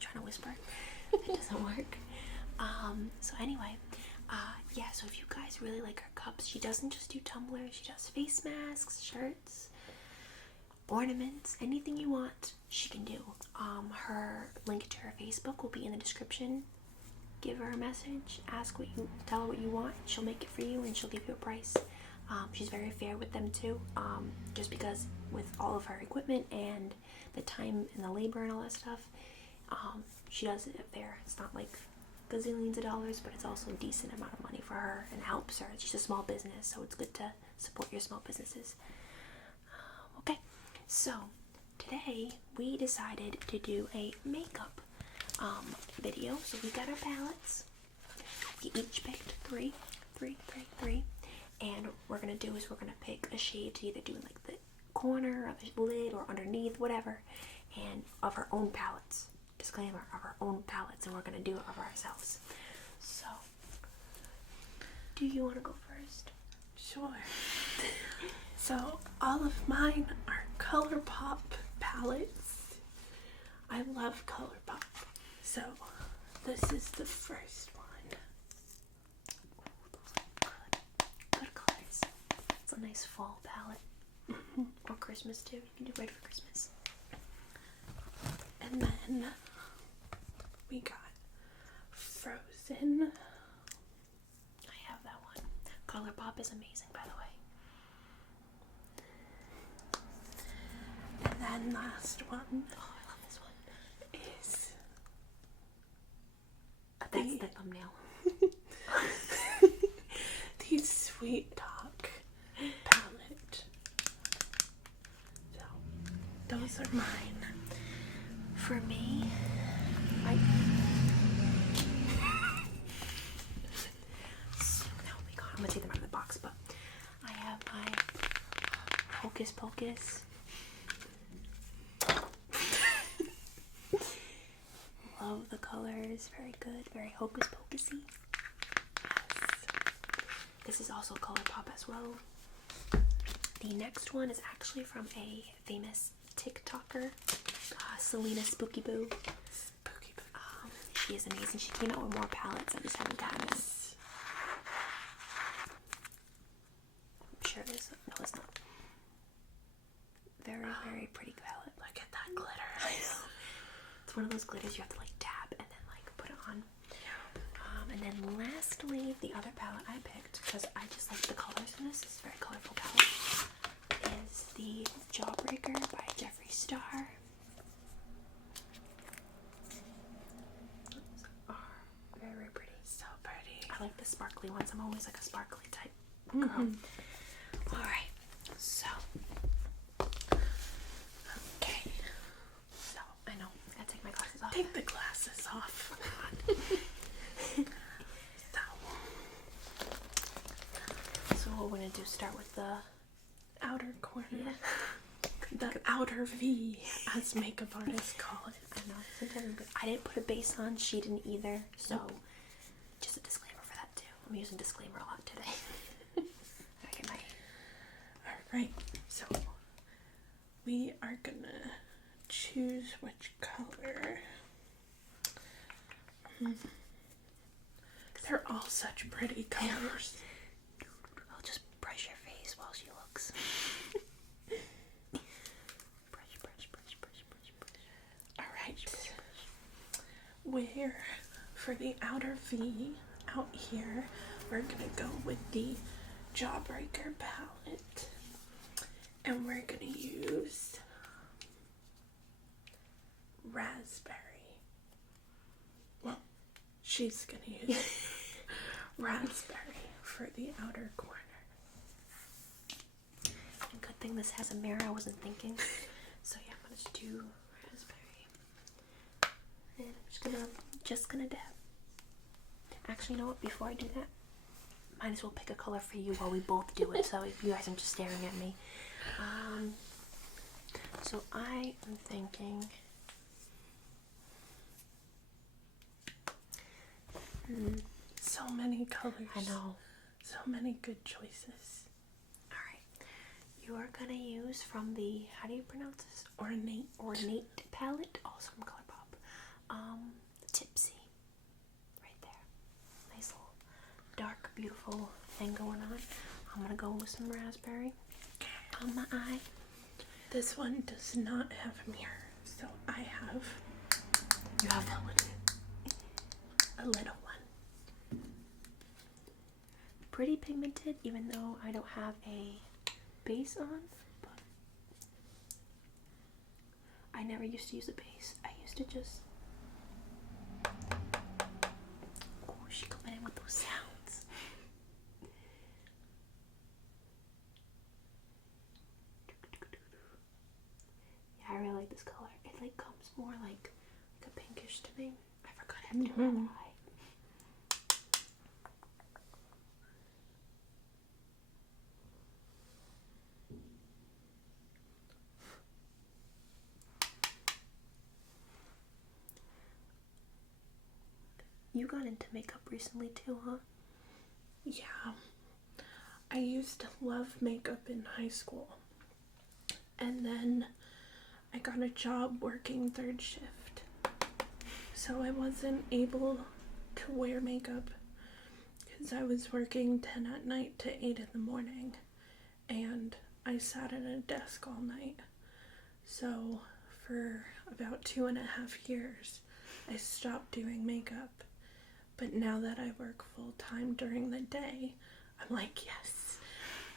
trying to whisper. It doesn't work. So anyway, yeah, so if you guys really like her cups, she doesn't just do tumblers, she does face masks, shirts, ornaments, anything you want, she can do. Her link to her Facebook will be in the description. Give her a message, tell her what you want, she'll make it for you, and she'll give you a price. She's very fair with them too, just because with all of her equipment and the time and the labor and all that stuff, she does it fair. It's not like gazillions of dollars, but it's also a decent amount of money for her and helps her. She's a small business, so it's good to support your small businesses. Okay, so today we decided to do a makeup video. So we got our palettes. We each picked three, and what we're gonna do is we're gonna pick a shade to either do in like the corner of the lid or underneath, whatever, and of our own palettes. Disclaimer, of our own palettes, and we're gonna do it of ourselves. So, do you want to go first? Sure. So all of mine are ColourPop palettes. I love ColourPop. So this is the first one. Ooh, those are good colors. It's a nice fall palette. Or Christmas too. You can do right for Christmas. And then we got Frozen. I have that one. ColourPop is amazing, by the way. And then last one. Oh, I love this one. Is that's the thumbnail. the Sweet Talk palette. So those are mine. For me, I'm gonna take them out of the box, but I have my Hocus Pocus. Love the colors, very good, very Hocus Pocusy. Yes. This is also ColourPop as well. The next one is actually from a famous TikToker, Selena Spooky Boo. She is amazing. She came out with more palettes. I just haven't gotten them. I'm sure there's. No, it's not. Very, very pretty palette. Look at that glitter. I know. It's one of those glitters you have to like dab and then like put it on. And then lastly, the other palette I picked, because I just like the colors in this. It's a very colorful palette. Is the Jawbreaker by Jeffree Star. Very, very pretty. So pretty. I like the sparkly ones. I'm always like a sparkly type girl. Alright, so. Okay. So, I know. I gotta take my glasses off. Take the glasses off. So what we're gonna do, start with the outer corner. Yeah. The outer V, as makeup artists call it. I know. Sometimes I didn't put a base on. She didn't either. So, just a disclaimer for that too. I'm using disclaimer a lot today. Alright, so we are gonna choose which color. They're all such pretty colors. I'll just brush your face while she looks. brush. Alright. We're, for the outer V out here, we're gonna go with the Jawbreaker palette. And we're gonna use raspberry. Well, she's gonna use raspberry for the outer corner. And good thing this has a mirror. I wasn't thinking. So yeah, I'm gonna just do raspberry. And I'm just gonna dab. Actually, you know what? Before I do that, might as well pick a color for you while we both do it. So if you guys aren't just staring at me. So I am thinking. So many colors. I know. So many good choices. Alright. You are gonna use from the, how do you pronounce this? Ornate palette, also from ColourPop. Tipsy. Right there. Nice little dark, beautiful thing going on. I'm gonna go with some raspberry on my eye. This one does not have a mirror, so I have. You have that one. A little one. Pretty pigmented, even though I don't have a base on. But I never used to use a base. I used to just. Oh, she coming in with those sounds. Yeah, I really like this color. It like comes more like a pinkish to me. I forgot I have to red eye. You got into makeup recently too, huh? Yeah. I used to love makeup in high school. And then I got a job working third shift. So I wasn't able to wear makeup because I was working 10 at night to 8 in the morning. And I sat at a desk all night. So for about 2.5 years, I stopped doing makeup. But now that I work full time during the day, I'm like, yes,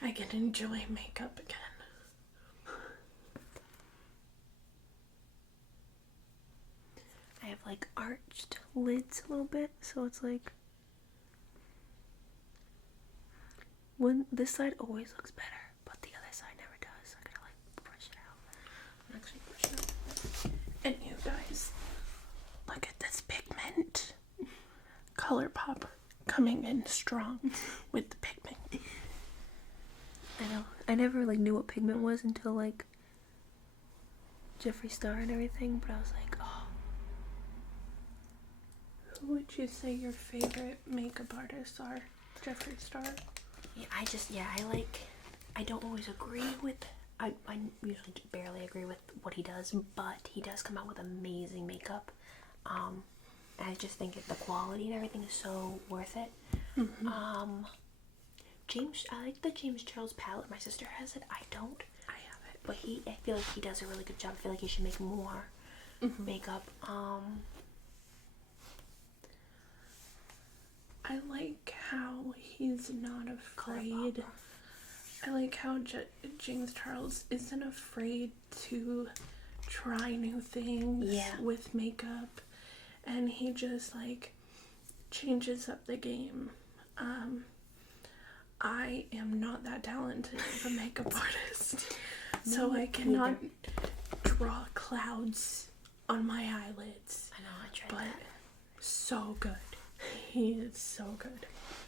I can enjoy makeup again. I have like arched lids a little bit, so it's like when this side always looks better, but the other side never does. I gotta like brush it out. I'm actually brushing it. And you guys, look at this pigment. ColourPop coming in strong with the pigment. I know. I never like knew what pigment was until like Jeffree Star and everything, but I was like, oh. Who would you say your favorite makeup artists are? Jeffree Star? Yeah, I don't always agree with, I usually barely agree with what he does, but he does come out with amazing makeup. I just think the quality and everything is so worth it. Mm-hmm. I like the James Charles palette. My sister has it. I don't. I have it. But I feel like he does a really good job. I feel like he should make more makeup. I like how he's not afraid. I like how James Charles isn't afraid to try new things with makeup. And he just like changes up the game. I am not that talented of a makeup artist, so I cannot draw clouds on my eyelids. I know, I tried but that. So good. He is so good.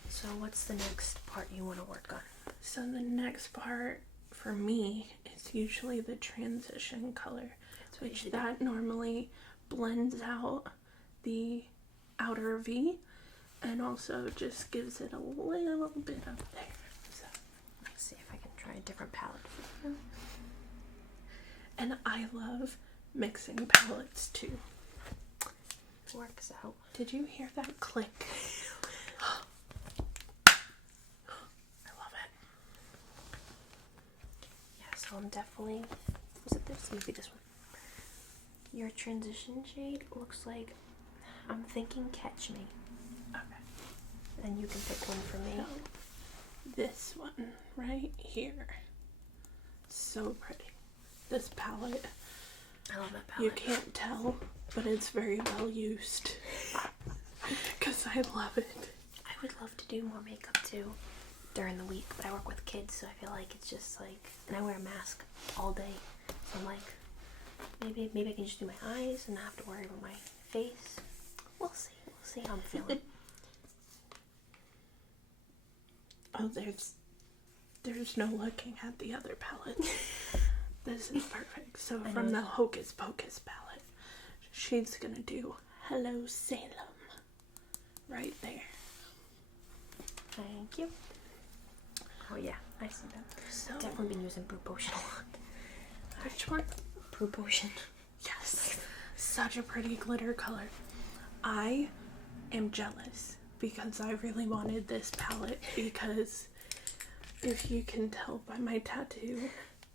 So what's the next part you want to work on? So the next part for me is usually the transition color, which that normally blends out the outer V and also just gives it a little bit up there. So let's see if I can try a different palette. And I love mixing palettes too. Works out. Did you hear that click? I love it. Yeah, so I'm definitely, was it this? Maybe this one. Your transition shade looks like, I'm thinking Catch Me. Okay. And you can pick one for me. So, this one right here. So pretty. This palette. I love that palette. You can't tell, but it's very well used. Because I love it. I would love to do more makeup too during the week, but I work with kids, so I feel like it's just like, and I wear a mask all day. So I'm like, maybe I can just do my eyes and not have to worry about my face. We'll see how I'm feeling. Oh, there's no looking at the other palette. This is perfect. So from the Hocus Pocus palette, she's gonna do Hello Salem right there. Thank you. Oh yeah, I see that. So I've definitely been using Brew Potion a lot. which one? Brew Potion. Yes. such a pretty glitter color. I am jealous because I really wanted this palette, because if you can tell by my tattoo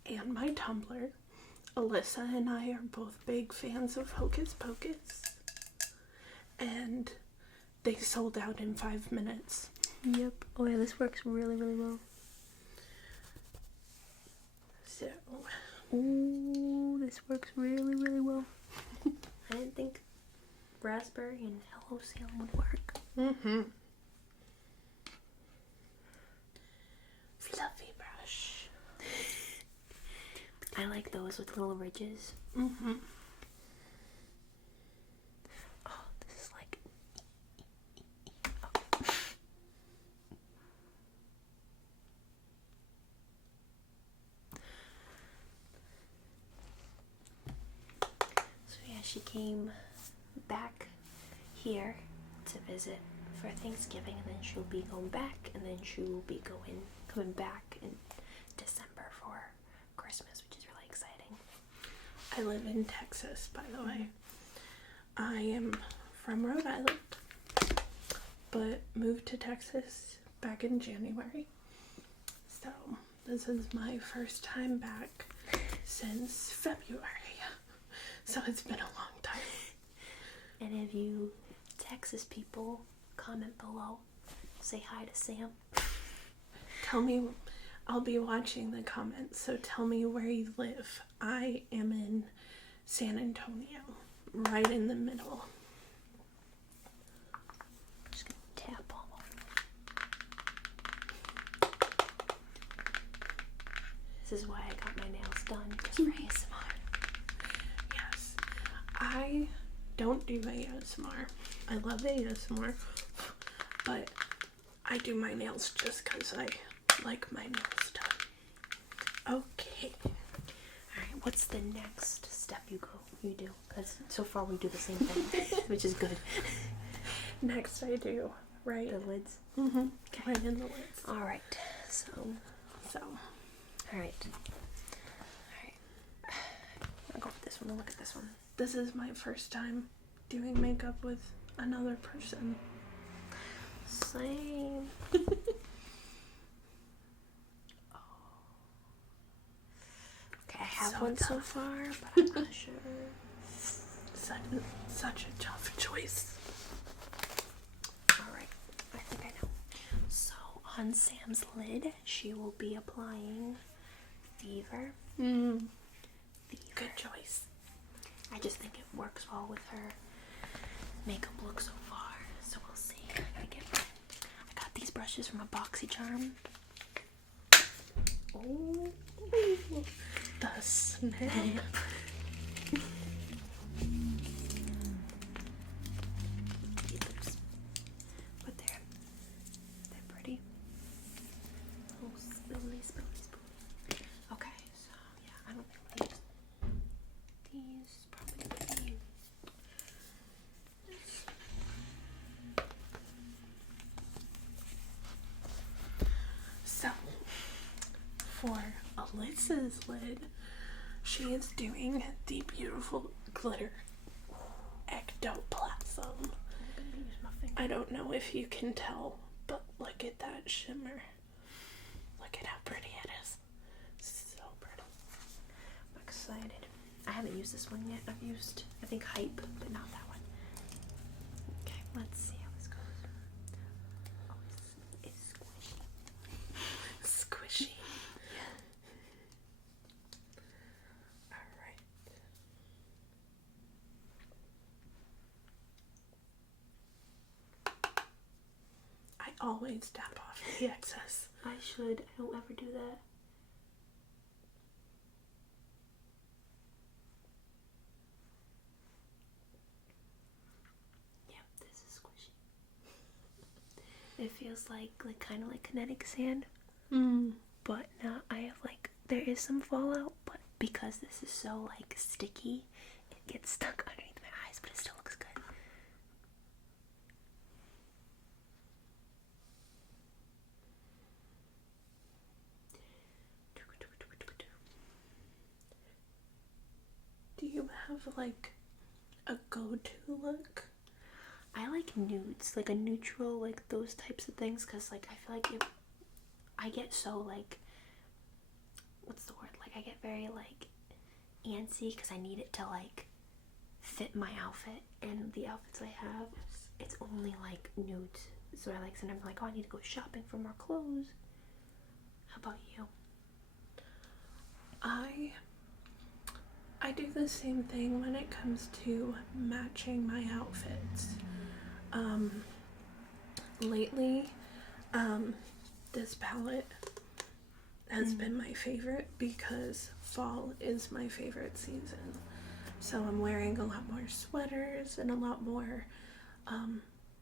and my Tumblr, Alyssa and I are both big fans of Hocus Pocus, and they sold out in 5 minutes. Yep. Oh yeah, this works really, really well. So, ooh, this works really, really well. I didn't think raspberry and yellow salmon would work. mm-hmm. Fluffy brush. I like those with little ridges. Mm-hmm. Oh, this is like... So yeah, she came back here to visit for Thanksgiving, and then she'll be going back, and then she will be coming back in December for Christmas, which is really exciting. I live in Texas, by the way. I am from Rhode Island, but moved to Texas back in January. So this is my first time back since February. So it's been a long time. And if you Texas people, comment below. Say hi to Sam. Tell me, I'll be watching the comments, so tell me where you live. I am in San Antonio, right in the middle. Just gonna tap all over. This is why I got my nails done, just for ASMR. Yes, I don't do ASMR. I love ASMR, but I do my nails just because I like my nails done. Okay. Alright, what's the next step you do? Because so far we do the same thing, which is good. Next I do, right? The lids? Mm-hmm. Okay. Right in the lids. Alright, so. Alright. I'll go with this one. I'll look at this one. This is my first time doing makeup with another person. Same. Okay, I have So one so tough. far, but I'm not sure. Such a tough choice. Alright, I think I know. So, on Sam's lid, she will be applying Fever. Good Fever. choice. I just think it works well with her makeup look so far. So we'll see. I got these brushes from a BoxyCharm. Oh, The snap. But they're pretty. Oh, spoolie. Okay, so yeah, I don't think these probably be. So, for Alyssa's lid, she is doing the beautiful glitter ectoplasm. I'm gonna use my finger. I don't know if you can tell, but look at that shimmer. Look at how pretty it is. So pretty. I'm excited. I haven't used this one yet. I've used, I think, Hype, but not that one. Okay, let's see how this goes. Oh, it's squishy. Squishy. Alright. I always tap off the excess. I should. I don't ever do that. Yep, this is squishy. It feels like kind of like kinetic sand, but now I have there is some fallout, but because this is so sticky, it gets stuck underneath my eyes, but it still looks good. Do you have a go-to look? I like nudes, like a neutral, like those types of things, because like I feel like I get so like, what's the word? Like I get very like antsy because I need it to like fit my outfit, and the outfits I have, it's only like nudes. So I like sometimes like, oh, I need to go shopping for more clothes. How about you? I do the same thing when it comes to matching my outfits. Lately, this palette has been my favorite because fall is my favorite season. So I'm wearing a lot more sweaters and a lot more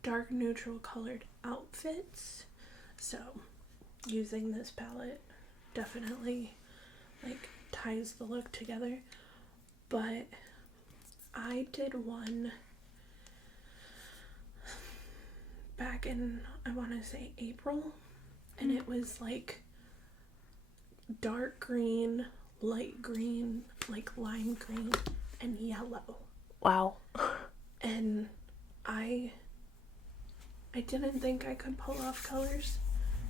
dark neutral colored outfits. So using this palette definitely like ties the look together. But I did one back in, I want to say April, and it was like dark green, light green, like lime green, and yellow. Wow. And I didn't think I could pull off colors,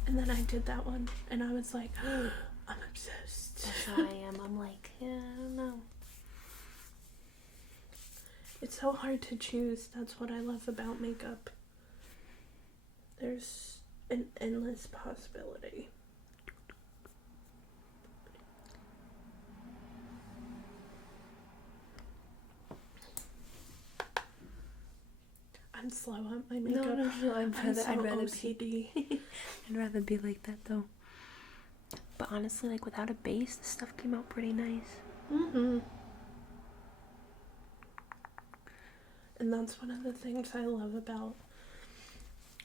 and then I did that one, and I was like, oh, I'm obsessed. That's how I am. I'm like, yeah, I don't know. It's so hard to choose. That's what I love about makeup. There's an endless possibility. I'm slow on my makeup. No. I'm so OCD. I'd rather be like that though. But honestly, like without a base, the stuff came out pretty nice. And that's one of the things I love about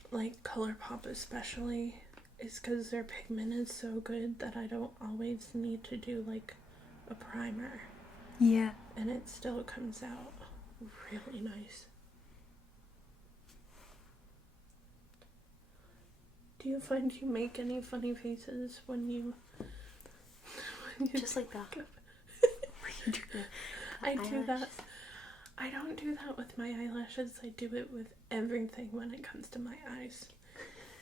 like ColourPop especially, is because their pigment is so good that I don't always need to do like a primer. Yeah. And it still comes out really nice. Do you find you make any funny faces when you Just like that. I do that. I don't do that with my eyelashes. I do it with everything when it comes to my eyes.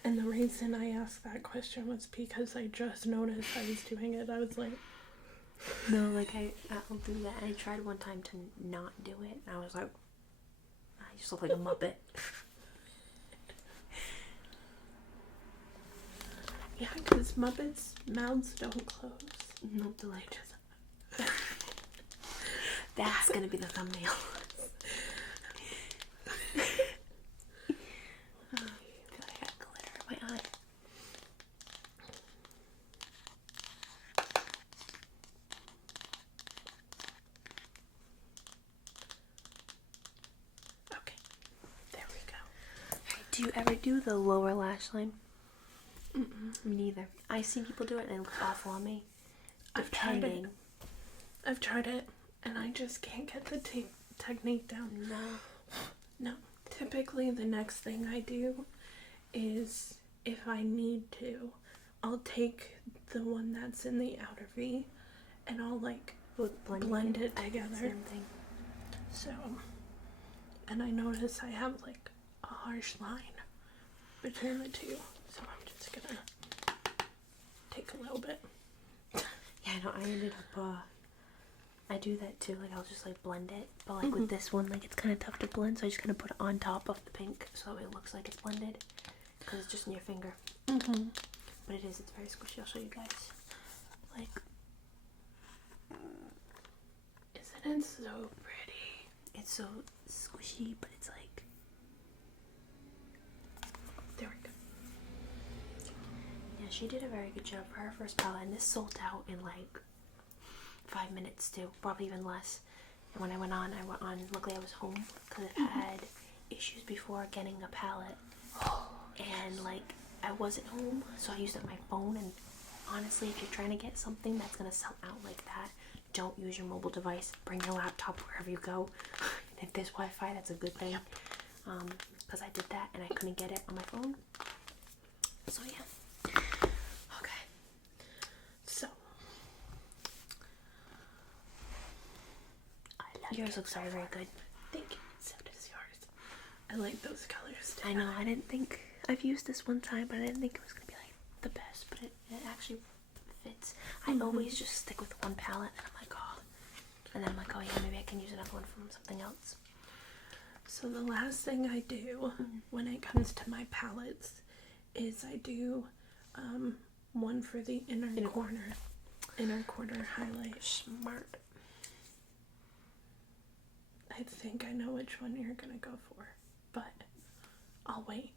And the reason I asked that question was because I just noticed I was doing it. I was like, no, like I'll do that. I tried one time to not do it, and I was like, I just look like a Muppet. yeah, because Muppets' mouths don't close. Nope, they're like just. That's gonna be the thumbnail. I feel like I got glitter in my eye. Okay, there we go. Do you ever do the lower lash line? Me neither. I see people do it and it looks awful on me. I've tried it, and I just can't get the technique down. No. Typically, the next thing I do is, if I need to, I'll take the one that's in the outer V, and I'll like blend it together. Same thing. So, and I notice I have like a harsh line between the two, so I'm just gonna take a little bit. Yeah, no, I ended up, I do that too, like I'll just like blend it, but like with this one, like it's kind of tough to blend, so I just kind of put it on top of the pink, so it looks like it's blended, because it's just in your finger. But it's very squishy. I'll show you guys. Like, isn't it so pretty? it's so squishy, but it's like, there we go. yeah, she did a very good job for her first palette, and this sold out in like 5 minutes too, probably even less. And when I went on, luckily I was home, because I've had issues before getting a palette, and like I wasn't home, so I used up my phone. And honestly, if you're trying to get something that's gonna sell out like that, don't use your mobile device. Bring your laptop wherever you go. If there's Wi-Fi, that's a good thing. Because I did that and I couldn't get it on my phone. So yeah. Okay. So Yours looks very, very good. thank you. I like those colors too. I know, I didn't think, I've used this one time, but I didn't think it was gonna be like the best, but it actually fits. I always just stick with one palette, and I'm like, oh, and then I'm like, oh yeah, maybe I can use another one from something else. So the last thing I do when it comes to my palettes is I do one for the inner corner highlight. Smart. I think I know which one you're gonna go for, but I'll wait.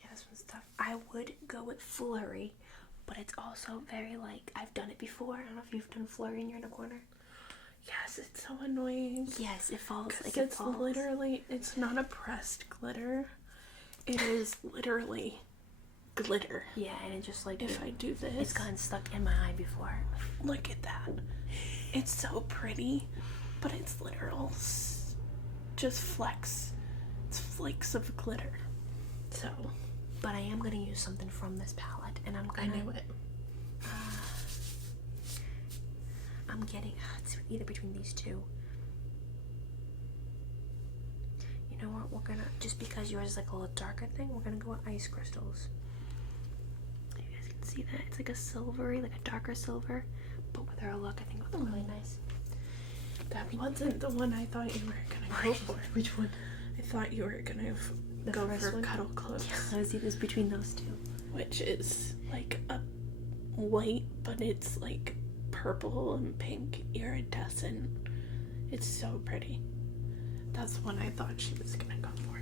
Yeah, this one's tough. I would go with Flurry, but it's also very like, I've done it before. I don't know if you've done Flurry in your inner corner. Yes, it's so annoying. Yes, it falls. Like It's literally, it's not a pressed glitter. It is literally glitter. Yeah, and it just like, If I do this, it's gotten stuck in my eye before. look at that. It's so pretty, but it's literal just flecks. It's flakes of glitter. So, But I am gonna use something from this palette, and I'm gonna. I knew it. I'm getting. It's either between these two. You know what? We're gonna, just because yours is like a little darker thing, we're gonna go with ice crystals. You guys can see that it's like a silvery, like a darker silver, but with her look, I think it looks really nice. That wasn't the one I thought you were gonna go for. Which one? I thought you were gonna The go first for one? Cuddle Close, I was either between those two. which is like a white, but it's like purple and pink iridescent. It's so pretty. That's the one I thought she was gonna go for.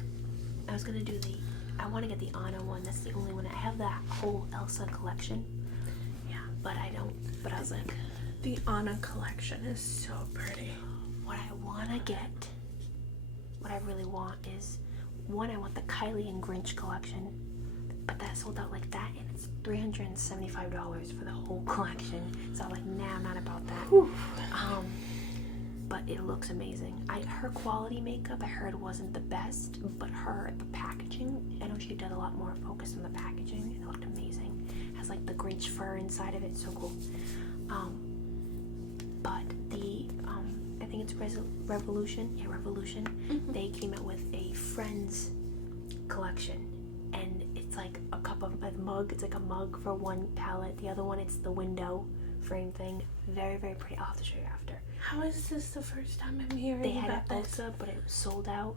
I was gonna do the. I want to get the Anna one. That's the only one. I have that whole Elsa collection. Yeah, But I don't. But I was like, the Anna collection is so pretty. what I want to get, what I really want is, one, I want the Kylie and Grinch collection, but that sold out like that, and it's $375 for the whole collection. So I'm like, nah, I'm not about that. But it looks amazing. Her quality makeup, I heard, wasn't the best, but the packaging, I know she did a lot more focus on the packaging, and it looked amazing. It has like the Grinch fur inside of it, so cool. But the I think it's Revolution. Yeah, Revolution. They came out with a Friends collection, and it's like a mug. It's like a mug for one palette. The other one, it's the window frame thing. Very, very pretty. I'll have to show you after. How is this the first time I'm hearing They had about it this? Ulta, but it was sold out.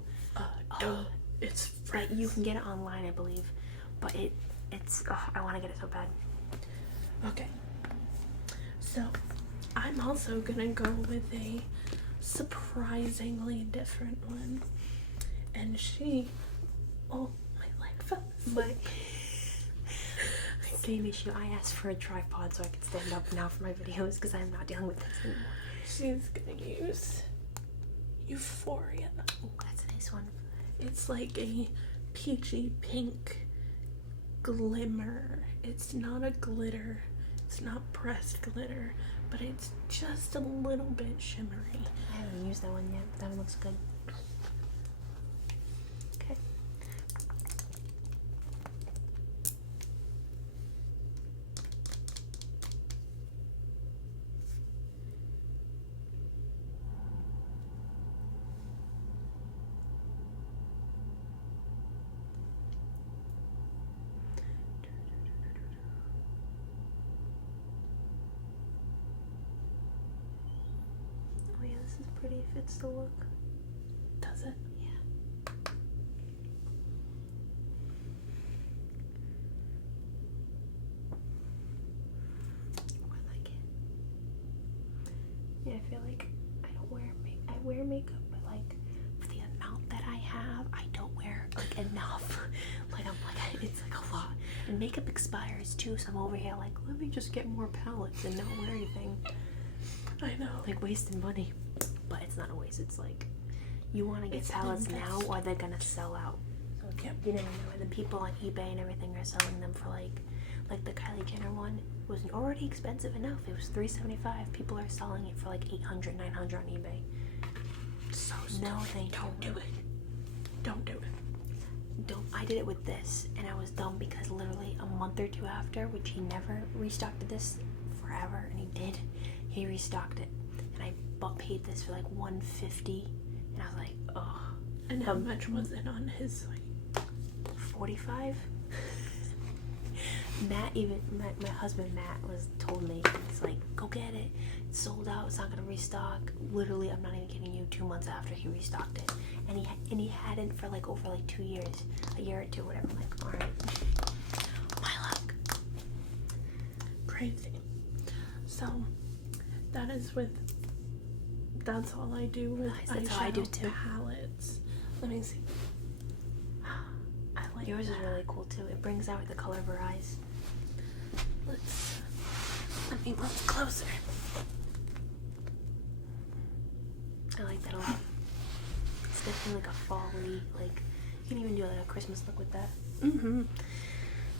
It's But Friends. you can get it online, I believe. But it's. I want to get it so bad. Okay. So, I'm also gonna go with a surprisingly different one. And oh, my leg fell asleep. Same issue. I asked for a tripod so I could stand up now for my videos because I'm not dealing with this anymore. She's gonna use Euphoria. Oh, that's a nice one. It's like a peachy pink glimmer. It's not a glitter. It's not pressed glitter, but it's just a little bit shimmery. I haven't used that one yet, but that one looks good. Okay. Oh yeah, this is pretty. Fits the look. Does it? Yeah. I like it. Yeah, I feel like I don't wear I wear makeup, but like for the amount that I have, I don't wear like enough. It's like a lot. And makeup expires too, so I'm over here like, let me just get more palettes and not wear anything. I know. Like wasting money. But it's not a waste. It's like, you want to get It's palettes now, investment. or they're gonna sell out. So Yep. you never know. And the people on eBay and everything are selling them for like the Kylie Jenner one was already expensive enough. It was $375. People are selling it for like $800, $900 on eBay. So No, stupid. thank Don't you. do it. Don't do it. I did it with this, and I was dumb because literally a month or two after, which he never restocked this forever, and he did, he restocked it, and I paid this for like $150, and I was like, oh, And how much was it on his site? 45. Matt, even my husband Matt told me, he's like, go get it. It's sold out. It's not gonna restock. Literally, I'm not even kidding you. 2 months after he restocked it, and he hadn't for like over like 2 years, a year or two, whatever. I'm like, all right, my luck. Crazy. So that's all I do with That's how I do too. palettes. Let me see. I like Yours that. is really cool too. It brings out the color of her eyes. Let me look closer. I like that a lot. It's definitely like a fall-y, like, you can even do like a Christmas look with that. Mm-hmm.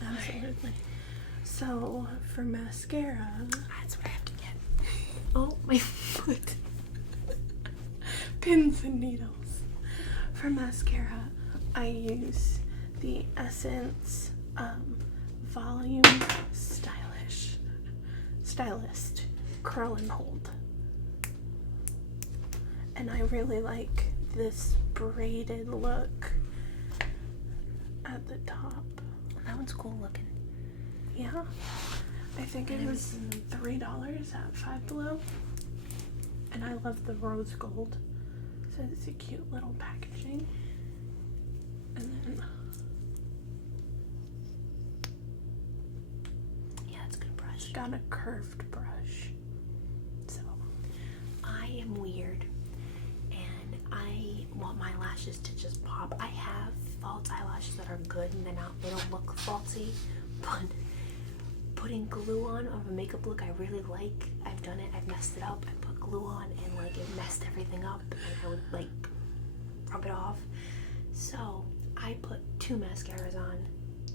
Absolutely. So, for mascara, That's what I have to get. Oh, my foot. pins and needles. For mascara, I use the Essence Volume Stylist Curl and Hold. And I really like this braided look at the top. That one's cool looking. Yeah. I think it was $3 at Five Below. And I love the rose gold. So it's a cute little packaging. And then Yeah, it's a good brush. it's got a curved brush. So I am weird, and I want my lashes to just pop. I have false eyelashes that are good, and they don't look falsy, but putting glue on of a makeup look I really like. I've done it. I've messed it up. I put glue on, and like it messed everything up, and I would like rub it off. So I put 2 mascaras on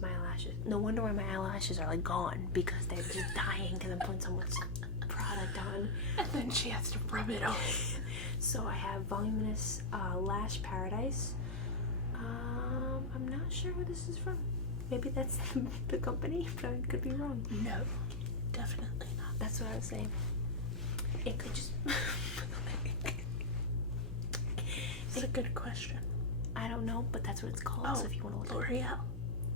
my eyelashes. No wonder why my eyelashes are like gone, because they're just dying because I'm putting so much product on. and then she has to rub it off. So I have Voluminous Lash Paradise. I'm not sure where this is from. Maybe that's the company, but I could be wrong. No, definitely not. That's what I was saying. It could just... It's a good question. I don't know, but that's what it's called. Oh, so if you want to look L'Oreal.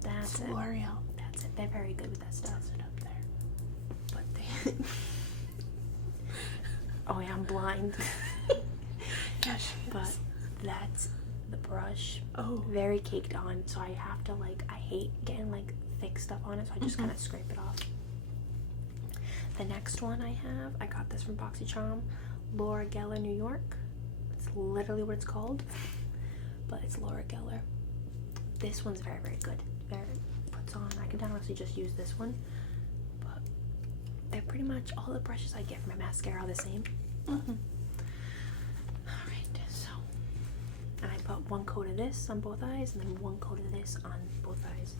that's It's it. L'Oreal. That's it. They're very good with that stuff. That's it up there. But they... Oh yeah, I'm blind. Yeah, she But is. that's the brush. Oh. Very caked on, so I have to like, I hate getting like thick stuff on it, so I just kind of scrape it off. The next one I got this from BoxyCharm, Laura Geller New York. It's literally what it's called, but it's Laura Geller. This one's very, very good. Very puts on. I can honestly just use this one, but they're pretty much all the brushes I get for my mascara are the same. Alright, so, and I put 1 coat of this on both eyes, and then 1 coat of this on both eyes.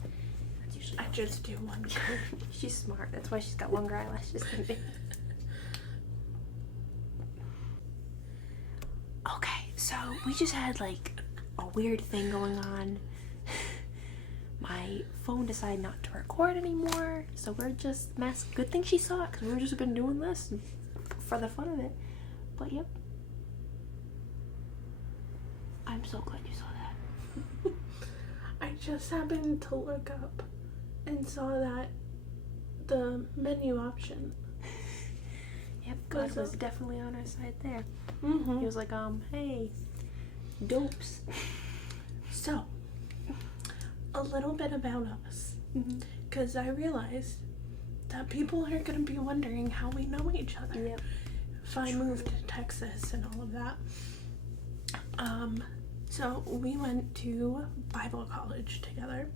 That's usually I just do 1 coat. She's smart. That's why she's got longer eyelashes than me. Okay, so we just had like a weird thing going on. My phone decided not to record anymore, so we're just Good thing she saw it, because we've just been doing this for the fun of it. But yep. I'm so glad you saw that. I just happened to look up and saw that the menu option. Yep, God was definitely on our side there. He was like, hey, dopes. So, a little bit about us. Because I realized that people are going to be wondering how we know each other. Yep. If I moved to Texas and all of that. So we went to Bible college together.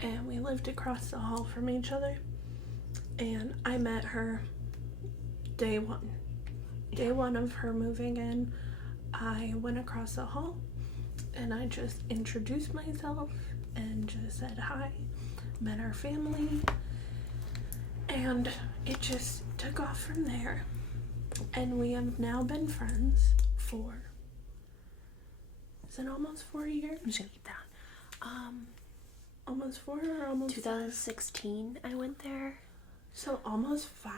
And we lived across the hall from each other. And I met her day 1. Day 1 of her moving in, I went across the hall and I just introduced myself and just said hi, met her family, and it just took off from there. And we have now been friends for, is it almost 4 years? I'm just gonna keep that on. Almost 4 or almost 2016 I went there. So almost 5.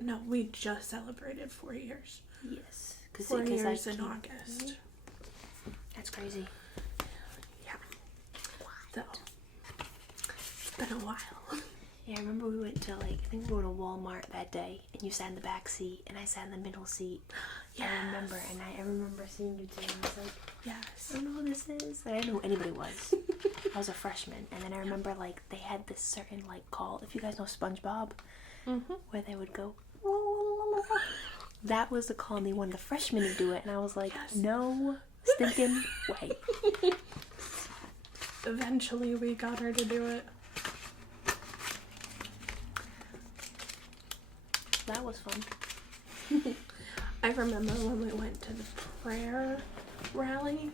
No, we just celebrated 4 years. Yes. 4 years in August. That's crazy. Yeah. So, it's been a while. Yeah, I remember we went to, like, I think we went to Walmart that day, and you sat in the back seat, and I sat in the middle seat. Yes. I remember seeing you too, and I was like, yes, I don't know who this is. I didn't know who anybody was. I was a freshman, and then I remember, like, they had this certain, like, call, if you guys know SpongeBob, where they would go, that was the call, and they wanted the freshmen to do it, and I was like, yes. No stinking way. Eventually, we got her to do it. That was fun. I remember when we went to the prayer rally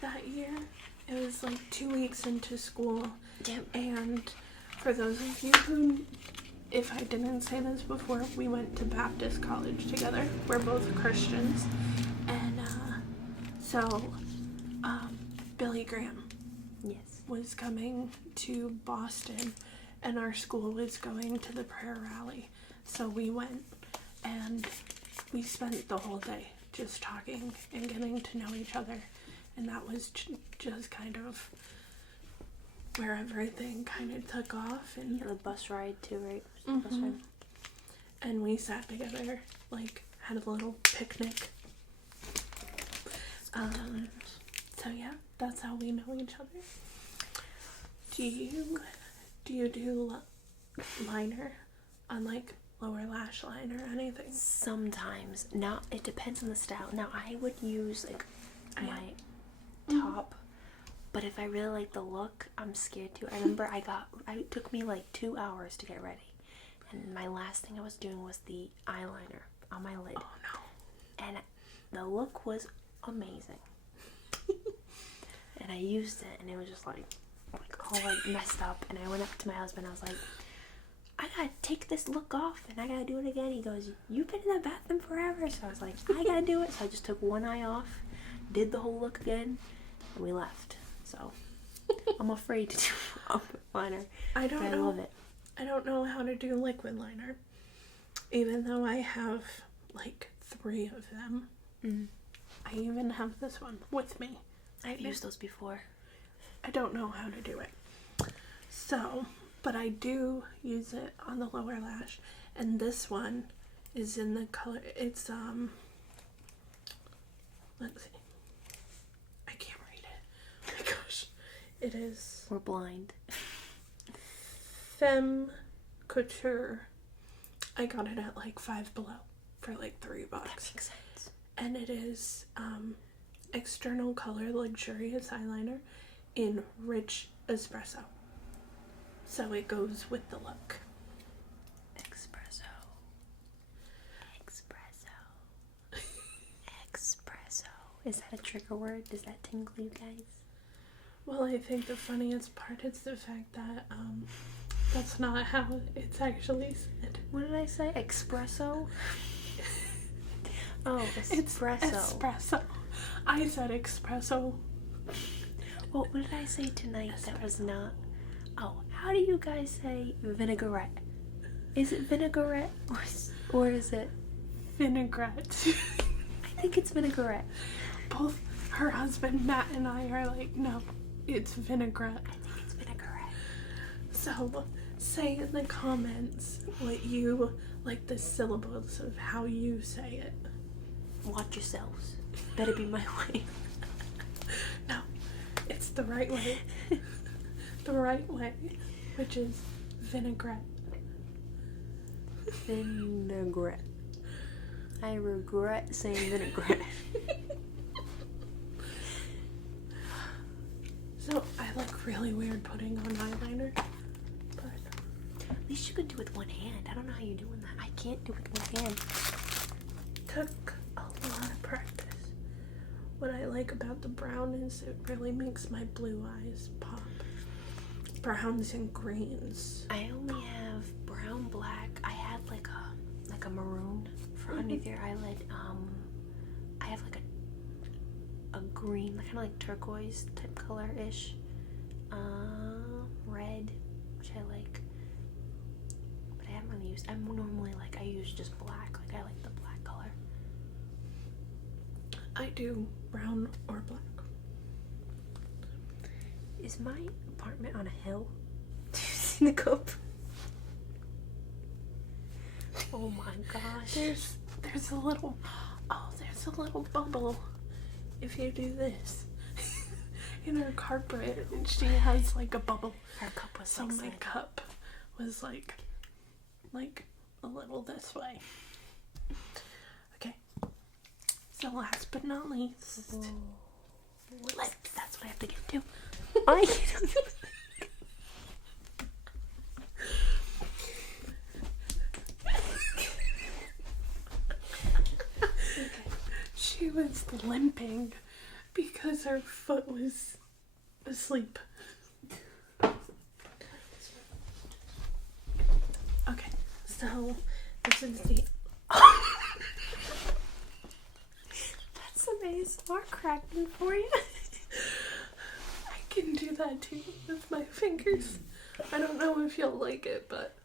that year. It was like 2 weeks into school. Yep. And for those of you who, if I didn't say this before, we went to Baptist college together. We're both Christians. And so Billy Graham was coming to Boston, and our school was going to the prayer rally. So we went, and we spent the whole day just talking and getting to know each other. And that was just kind of where everything kind of took off. And the bus ride too, right? Bus ride. And we sat together, like, had a little picnic. So yeah, that's how we know each other. Do you do liner on, like, lower lash line or anything? Sometimes. Now, it depends on the style. Now, I would use, like, my top, but if I really like the look, I'm scared to. I remember it took me like 2 hours to get ready, and my last thing I was doing was the eyeliner on my lid. Oh no. And the look was amazing. And I used it, and it was just like all like messed up, and I went up to my husband, I was like, I gotta take this look off, and I gotta do it again. He goes, you've been in that bathroom forever. So I was like, I gotta do it. So I just took one eye off, did the whole look again, and we left. So I'm afraid to do liquid liner. I love it. I don't know how to do liquid liner, even though I have like 3 of them. I even have this one with me. I've used those before. I don't know how to do it. So, but I do use it on the lower lash, and this one is in the color, it's let's see, I can't read it. Oh my gosh. It is, we're blind. Femme Couture. I got it at like Five Below for like $3. That makes sense. And it is external color luxurious eyeliner in rich espresso. So it goes with the look. Espresso. Is that a trigger word? Does that tingle you guys? Well, I think the funniest part is the fact that that's not how it's actually said. What did I say? Espresso? Oh, espresso. It's espresso. I said espresso. Well, what did I say tonight that was not? Oh, how do you guys say vinaigrette? Is it vinaigrette or is it vinaigrette? I think it's vinaigrette. Both her husband Matt and I are like, no, it's vinaigrette. I think it's vinaigrette. So say in the comments what you like, the syllables of how you say it. Watch yourselves. Better be my way. No, it's the right way. The right way, which is vinaigrette. Vinaigrette. I regret saying vinaigrette. So I look really weird putting on eyeliner, but at least you can do it with one hand. I don't know how you're doing that. I can't do it with one hand. Took a lot of practice. What I like about the brown is it really makes my blue eyes pop. Browns and greens. I only have brown, black. I had like a maroon for underneath your eyelid. I have like a green, kind of like turquoise type color-ish. Red, which I like. But I haven't really used. I'm normally like, I use just black. Like, I like the black color. I do brown or black. Is my apartment on a hill? Do you see the cup? Oh my gosh. There's a little bubble if you do this. In her carpet, she has like a bubble. Her cup was so like my cup was like a little this way. Okay. So last but not least, lips. That's what I have to get to. She was limping because her foot was asleep. Okay, so this is the That's some ASMR cracking for you. I can do that too with my fingers. I don't know if you'll like it, but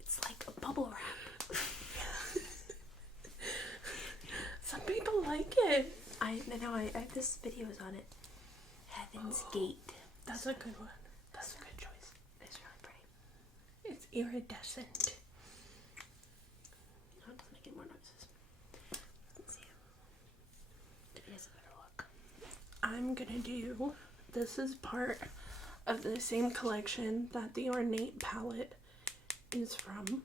It's like a bubble wrap. some people like it. I have this video is on it. Heaven's Gate. That's a good one. That's a good choice. It's really pretty. It's iridescent. Oh, it doesn't make any more noises. Let's see. It is a better look. I'm gonna do, this is part of the same collection that the Ornate palette is from.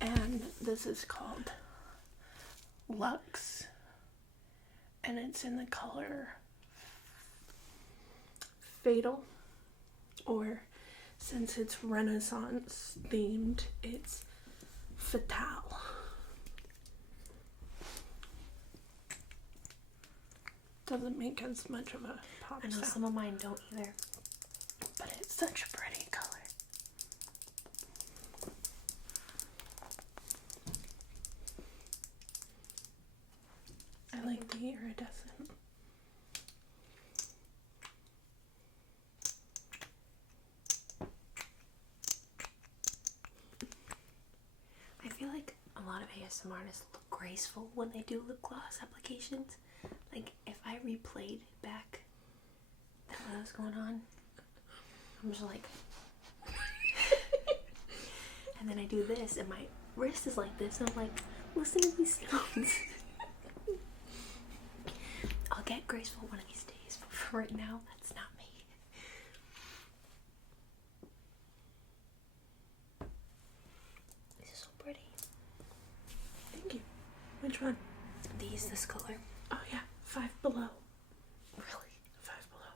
And this is called Luxe. And it's in the color Fatal. Or since it's Renaissance themed, it's Fatale. Doesn't make as much of a pop I know sound, some of mine don't either. but it's such a pretty color. I like the iridescent. I feel like a lot of ASMR artists look graceful when they do lip gloss applications. Like, if I replayed back what was going on, I'm just like... and then I do this, and my wrist is like this, and I'm like, listen to these sounds. I'll get graceful one of these days, but for right now, that's not me. This is so pretty. Thank you. Which one? This color. Oh yeah, Five Below. Really? Five Below.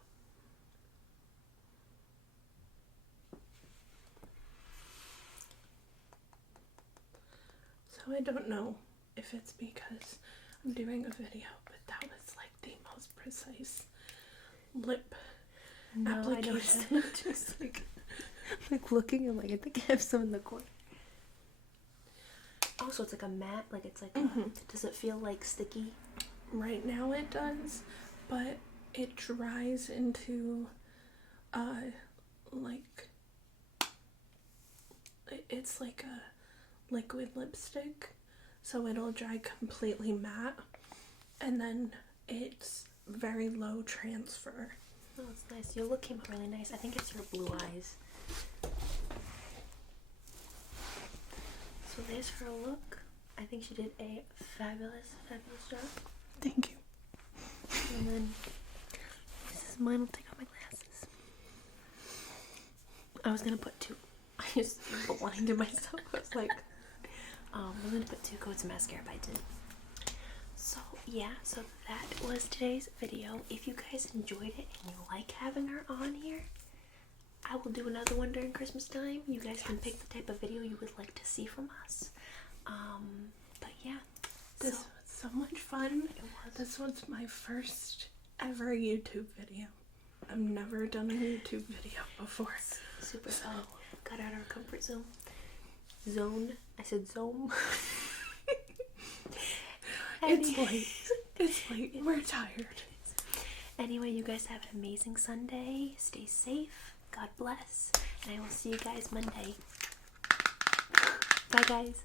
So I don't know if it's because I'm doing a video, but that was like the most precise lip application. I noticed. Just like looking and like I think I have some in the corner. Oh, so it's like a matte, like it's like does it feel like sticky? Right now it does, but it dries into like it's like a liquid lipstick, so it'll dry completely matte, and then it's very low transfer. Oh, it's nice. Your look came out really nice. I think it's her blue eyes. So there's her look. I think she did a fabulous job. Thank you. And then this is mine. I'll take off my glasses. I was gonna put two. I just put one into myself. I was like, I'm gonna put 2 coats of mascara, but I didn't. So yeah, so that was today's video. If you guys enjoyed it and you like having her on here, I will do another one during Christmas time. You guys can pick the type of video you would like to see from us. But yeah, This was so much fun. it was. This was my first ever YouTube video. I've never done a YouTube video before. Super fun. Got out of our comfort zone. I said zone. It's late. It's late. We're tired. Anyway, you guys have an amazing Sunday. Stay safe. God bless. And I will see you guys Monday. Bye, guys.